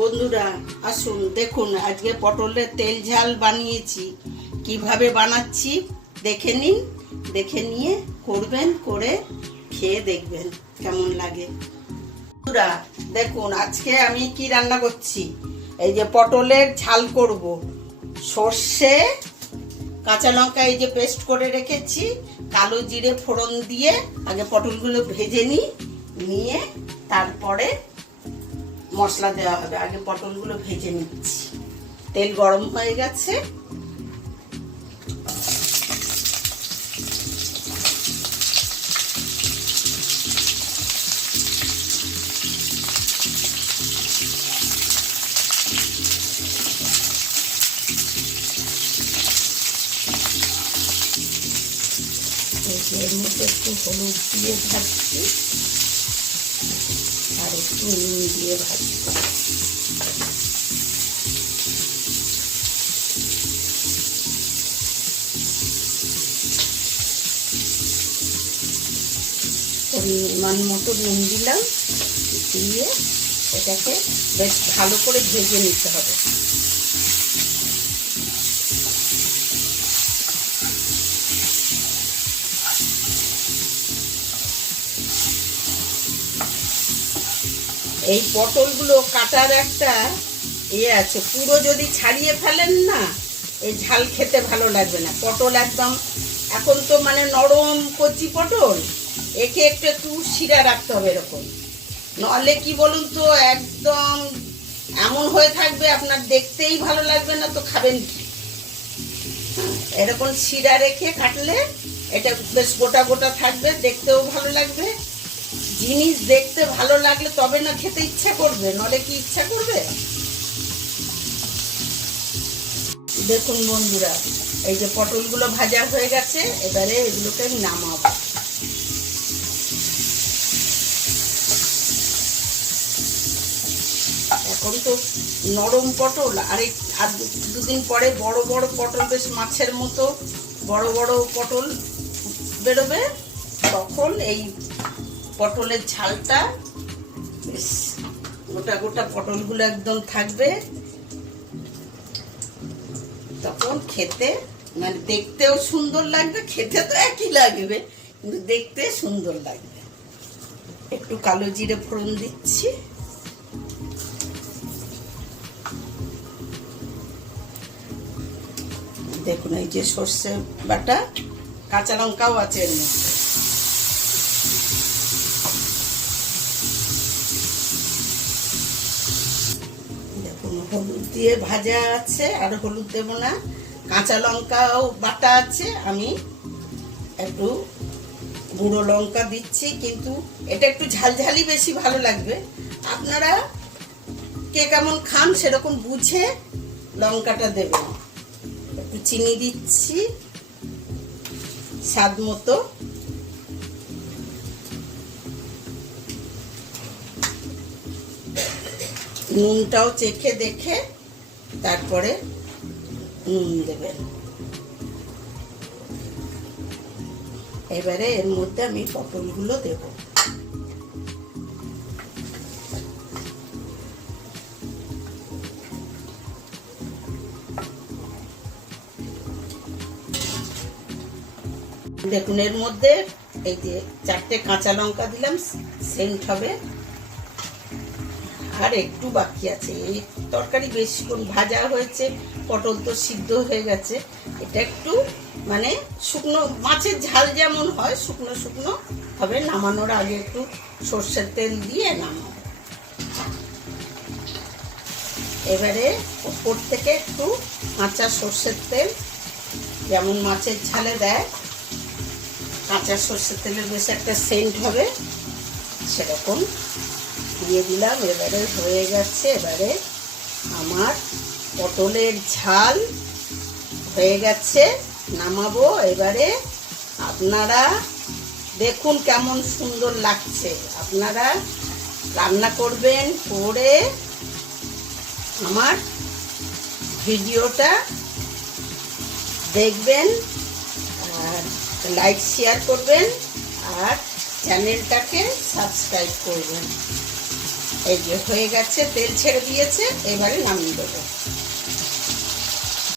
বন্ধুরা আসুন দেখুন আজকে পটলের তেল ঝাল বানিয়েছি। কিভাবে বানাচ্ছি দেখে নিন, দেখে নিয়ে করবেন, করে খেয়ে দেখবেন কেমন লাগে। বন্ধুরা দেখুন আজকে আমি কি রান্না করছি। এই যে পটলের ঝাল করব, সর্ষে কাঁচা লঙ্কা এই যে পেস্ট করে রেখেছি, কালো জিরে ফোড়ন দিয়ে আগে পটলগুলো ভেজে নিয়ে তারপরে মশলা দেওয়া হবে। আগে পটলগুলো ভেজে নিচ্ছি। তেল গরম হয়ে গেছে। এর মধ্যে একটু হলুদ দিয়ে ভাজছি আর একটু নুন দিয়ে ভাজছি। পরিমাণ মতো নুন দিলাম, দিয়ে এটাকে বেশ ভালো করে ভেজে নিতে হবে। এই পটলগুলো কাটার একটা আছে, পুরো যদি ছাড়িয়ে ফেলেন না এই ঝাল খেতে ভালো লাগবে না। পটল একদম এখন তো মানে নরম কচি পটল, একে একটু একটু শিরা রাখতে হবে এরকম, নাহলে কি বলুন তো একদম এমন হয়ে থাকবে আপনার দেখতেই ভালো লাগবে না, তো খাবেন কি। এরকম শিরা রেখে কাটলে এটা বেশ গোটা গোটা থাকবে, দেখতেও ভালো লাগবে। জিনিস দেখতে ভালো লাগলে তবে না খেতে ইচ্ছা করবে, নলে কি ইচ্ছা করবে। দেখুন বন্ধুরা এই যে পটলগুলো ভাজা হয়ে গেছে, এবারে এগুলোকে আমি নামাবো। এখন তো নরম পটল, আর দুদিন পরে বড় বড় পটল, বেশ মাছের মতো বড় বড় পটল বেরোবে, তখন এই পটলের ঝালটা বেশ গোটা গোটা পটলগুলো একদম থাকবে, তখন খেতে মানে দেখতেও সুন্দর লাগবে, খেতে তো একই লাগবে কিন্তু দেখতে সুন্দর লাগবে। একটু কালো জিরে ফোড়ন দিচ্ছি, দেখুন এই যে সর্ষে বাটা, কাঁচা লঙ্কাও আছে এর মধ্যে। দেখুন হলুদ দিয়ে ভাজা আছে, আর হলুদ দেব না, কাঁচা লঙ্কাও বাটা আছে, আমি একটু গুঁড়ো লঙ্কা দিচ্ছি, কিন্তু এটা একটু ঝালঝালি বেশি ভালো লাগবে। আপনারা কে কেমন খান সেরকম বুঝে লঙ্কাটা দেবেন। একটু চিনি দিচ্ছি স্বাদ মতো, নুনটাও চেখে দেখে তারপরে নুন দেবেন। এবারে এর মধ্যে আমি পটলগুলো দেব। দেখুন এর মধ্যে এই যে 4টে কাঁচা লঙ্কা দিলাম, সেন্ট হবে। আর একটু বাকি আছে, এই তরকারি বেশিক্ষণ ভাজা হয়েছে, পটল তো সিদ্ধ হয়ে গেছে, এটা একটু মানে শুকনো মাছের ঝাল যেমন হয় শুকনো শুকনো হবে। নামানোর আগে একটু সর্ষের তেল দিয়ে নামাবো। এবারে উপর থেকে একটু কাঁচা সর্ষের তেল, যেমন মাছের ঝালে দেয়, কাঁচা সর্ষের তেলের বেশ একটা সেন্ট হবে, সেরকম দিয়ে দিলাম। এবারে হয়ে গেছে, এবারে আমার পটলের ঝাল হয়ে গেছে, নামাবো। এবারে আপনারা দেখুন কেমন সুন্দর লাগছে, আপনারা রান্না করবেন, করে আমার ভিডিওটা দেখবেন, আর লাইক শেয়ার করবেন, আর চ্যানেলটাকে সাবস্ক্রাইব করবেন। এই যে হয়ে গেছে, তেল ছেড়ে দিয়েছে, এবারে নামিয়ে দেবো।